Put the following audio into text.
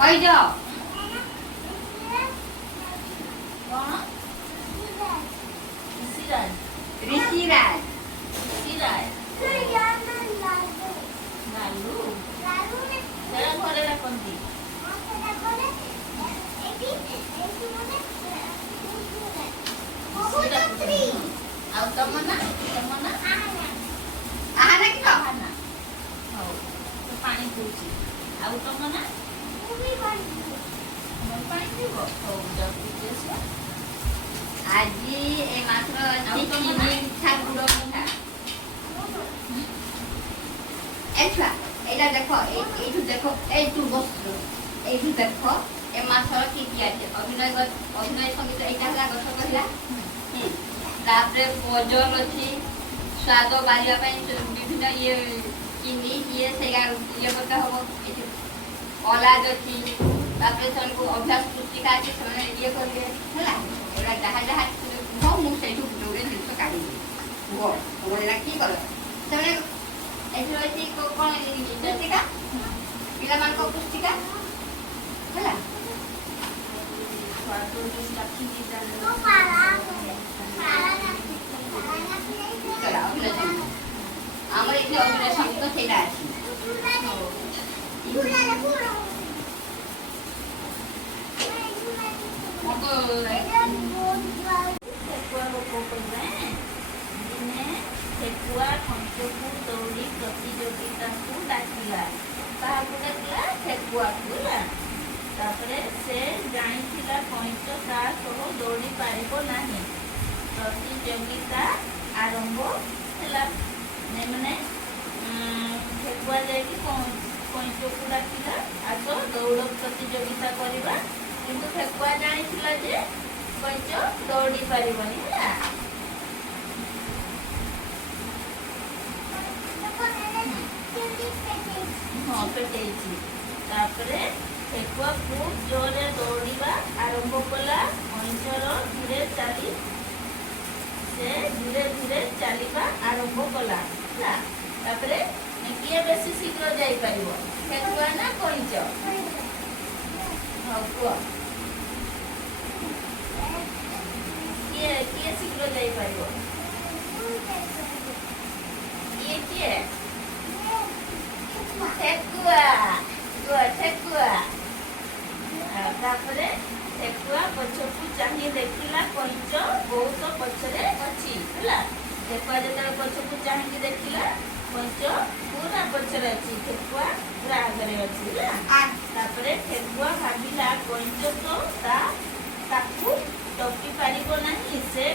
ওই যাও कौन ऋषिराज ঋষিরাজ ऋषिराज लालू तेरा घरे रखती ଆଉ ତମ ନା ଆହାନା କି ତ ନା ହଉ ତ ପାଣି ପିଉଛି ଆଉ ତମ ନା ତମର ପାଣି ପିଇବ ହଉ ଯାଉ ପିଇକି ଆସିବ ଆଜି ଏ ମାତ୍ର ଆଉ ତମ ନା? ଚିନି ମିଠା ଗୁଡ଼ ମିଠା ଏ ଛୁଆ ଏଇଟା ଦେଖ এইଠୁ ଦେଖ এইଠୁ ବସୁ এইଠୁ ଦେଖ ଏ ମାସର କି କି আছে ଅଭିନୟ ସଙ୍ଗୀତ ଏଇଟା ହେଲା ଗଛ କହିଲା ତାପରେ ପଜଲ ଅଛି ସ୍ୱାଦ ବାରିବା ପାଇଁ ବିଭିନ୍ନ ଇଏ ଚିନି ଇଏ ସେଇଟା ଇଏ କରତେ ହବ ଏଠି ଅଲାଦ ଅଛି ତାପରେ ସେମାନଙ୍କୁ ଅଭ୍ୟାସ ପୁସ୍ତିକା ଅଛି ସେମାନେ ଇଏ କରିବେ ହେଲା ଏଗୁଡ଼ା ଯାହା ଯାହା କୁହ ମୁଁ ସେଇଠୁ ଗୋଟେ ଗୋଟେ ଜିନିଷ କାଢ଼ିବି କୁହ ତମର ଏଇଟା କି କର ସେମାନେ ଏଠି ରହିଛି କ'ଣ ପୁସ୍ତିକା ପିଲାମାନଙ୍କ ପୁସ୍ତିକା ହେଲା ଆମର ଏଠି ଅଭିନୟ ସଙ୍ଗୀତ ସେଇଟା ଅଛି ଠେକୁଆ କଇଁଚକୁ ଦୌଡ଼ି ପ୍ରତିଯୋଗିତାକୁ ଡାକିଲା କାହାକୁ ଡାକିଲା ଠେକୁଆକୁ ହେଲା ତାପରେ ସେ ଜାଣିଥିଲା କଇଁଚ ତା ସହ ଦୌଡ଼ି ପାରିବ ନାହିଁ ପ୍ରତିଯୋଗିତା ଆରମ୍ଭ ହେଲା ମାନେ ଠେକୁଆ ଯାଇକି କଇଁଚକୁ ଡାକିଲା ଆସ ଦୌଡ଼ ପ୍ରତିଯୋଗିତା କରିବା କିନ୍ତୁ ଠେକୁଆ ଜାଣିଥିଲା ଯେ କଇଁଚ ଦୌଡ଼ି ପାରିବନି ହେଲା ହଁ ପେଟେଇଛି ତାପରେ ଠେକୁଆ ଖୁବ ଜୋରରେ ଦୌଡ଼ିବା ଆରମ୍ଭ କଲା କଇଁଚର ଧୀରେ ଚାଲିବା ଆରମ୍ଭ କଲା ହେଲା ତାପରେ କିଏ ବେଶୀ ଶୀଘ୍ର ଯାଇପାରିବ ଠେକୁଆ ନା କଇଁଚ ହଉ କୁହ କିଏ ଶୀଘ୍ର ଯାଇପାରିବ କିଏ ଠେକୁଆ ତାପରେ ଠେକୁଆ ପଛକୁ ଚାହିଁ ଦେଖିଲା କଇଁଚ ବହୁତ ପଛରେ ଅଛି ହେଲା ଠେକୁଆ ଯେତେବେଳେ ପଛକୁ ଚାହିଁକି ଦେଖିଲା କଇଁଚ ପୁରା ପଛରେ ଅଛି ଠେକୁଆ ପୁରା ଆଗରେ ଅଛି ହେଲା ତାପରେ ଠେକୁଆ ଭାବିଲା କଇଁଚ ତ ତାକୁ ଟପି ପାରିବ ନାହିଁ ସେ